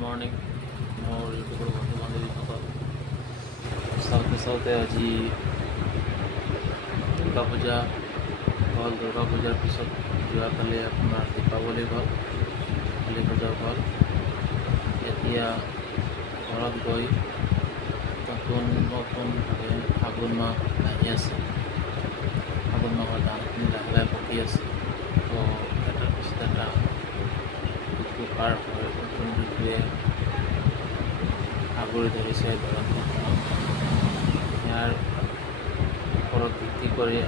Morning মোৰ ইউটিউবৰ বন্ধু বান্ধৱীসকল চাওঁতে আজি দুৰ্গা পূজা হ'ল। দুৰ্গা পূজাৰ পিছত যোৱাকালি আপোনাৰ দীপাৱলী হ'ল, কালী পূজা হ'ল। এতিয়া ঘৰত গৈ নতুনভাৱে ফাগুন মাহ আহি আছে। ফাগুন মাহৰ ধানখিনি লাহে লাহে পকি আছে। তো এটাৰ পিছত এটা ঋতু পাৰ হৈ নতুন ঋতুৱে আগুৰি ধৰিছে দোকানখনক। ইয়াৰ ওপৰত ভিত্তি কৰি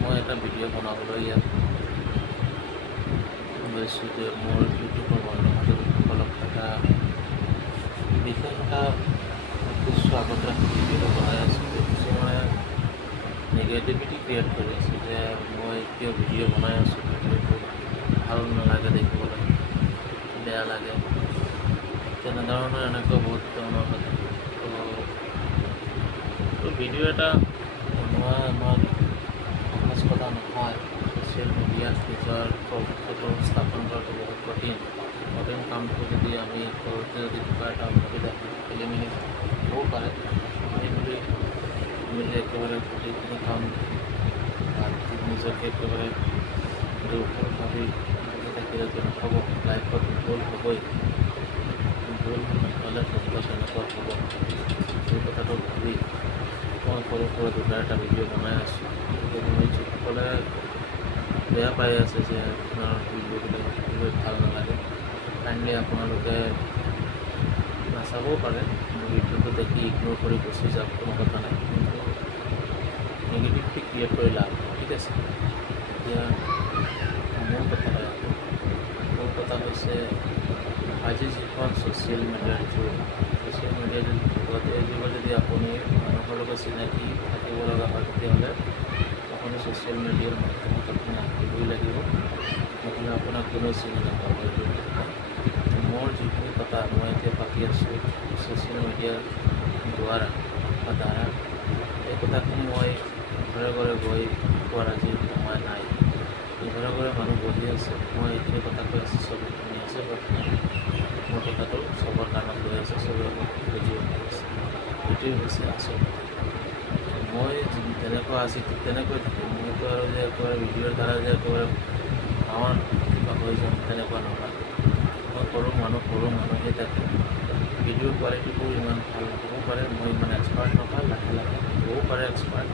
মই এটা ভিডিঅ' বনাবলৈ ইয়াত লৈছোঁ যে মোৰ ইউটিউবৰ বন্ধু বান্ধৱীসকলক এটা বিশেষ এটা উদ্দেশ্য আগত ৰাখি ভিডিঅ'টো বনাই আছোঁ। যে কিছুমানে নিগেটিভিটি ক্ৰিয়েট কৰি আছে যে মই কিয় ভিডিঅ' বনাই আছোঁ, ভিডিঅ'টো ভাল নালাগে, দেখিবলৈ বেয়া লাগে, তেনেধৰণৰ এনেকুৱা বহুত ধৰণৰ কথা। তো ভিডিঅ' এটা বনোৱা ইমান সহজ কথা নহয়। ছ'চিয়েল মিডিয়াত নিজৰ প্ৰভুত্বটো স্থাপন কৰাটো বহুত কঠিন কামটো। যদি আমি কৰোঁতে যদি কিবা এটা অসুবিধা খেলিমেলি হ'বও পাৰে, আমি মিলি একেবাৰে গোটেইখিনি কাম নিজকে একেবাৰে দুৰ্বল ভাবি থাকিলেতো নহ'ব। লাইফত ভুল হ'বই, ভুল নহ'লে তেনেকুৱা হ'ব। সেই কথাটো ভাবি মই সৰু দুটা এটা ভিডিঅ' বনাই আছোঁ। গতিকে যিসকলে বেয়া পাই আছে যে আপোনাৰ ভিডিঅ'বিলাক ভাল নালাগে, কাইণ্ডলি আপোনালোকে নাচাবও পাৰে। ভিডিঅ'টো দেখি ইগন'ৰ কৰি গুচি যাওক, কোনো কথা নাই। কিন্তু নিগেটিভিটি ক্ৰিয়েট কৰি লাভ নাই, ঠিক আছে। এতিয়া মোৰ কথা হৈছে আজি যিখন ছ'চিয়েল মিডিয়াৰ যুগত এই যুগত যদি আপুনি মানুহৰ লগত চিনাকি থাকিব লগা হয়, তেতিয়াহ'লে আপুনি ছ'চিয়েল মিডিয়াৰ মাধ্যমত আপুনি আহিবই লাগিব, নহ'লে আপোনাক কোনেও চিনি নাপাব। মোৰ যিখিনি কথা মই এতিয়া পাতি আছোঁ ছ'চিয়েল মিডিয়াৰ দ্বাৰা এই কথাখিনি মই ঘৰে ঘৰে গৈ কোৱাৰ আজি সময় নাই। ঘৰে ঘৰে মানুহ বহি আছে, মই এইখিনি কথা কৈ আছোঁ, চবে শুনি আছে, মোৰ কথাটো চবৰ কাণত লৈ আছে, চবে মোক বুজিও পাই আছে। এইটোৱে হৈছে আচল কথা। মই যেনেকুৱা আছোঁ ঠিক তেনেকৈ থাকিম। মইতো আৰু যে একেবাৰে ভিডিঅ'ৰ দ্বাৰা যে একেবাৰে ডাঙৰ কিবা হৈ যাম তেনেকুৱা নহয়। মই সৰু মানুহে থাকিম। ভিডিঅ'ৰ কোৱালিটিবোৰ ইমান ভাল নহ'বও পাৰে, মই ইমান এক্সপাৰ্ট নহয়, লাহে লাহে হ'বও পাৰে এক্সপাৰ্ট।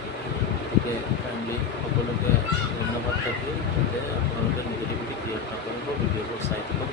গতিকে কাইণ্ডলি সকলোকে ধন্যবাদ থাকিল, যাতে আপোনালোকে নিগেটিভিটি ক্ৰিয়েট নকৰিব, ভিডিঅ'বোৰ চাই থাকক।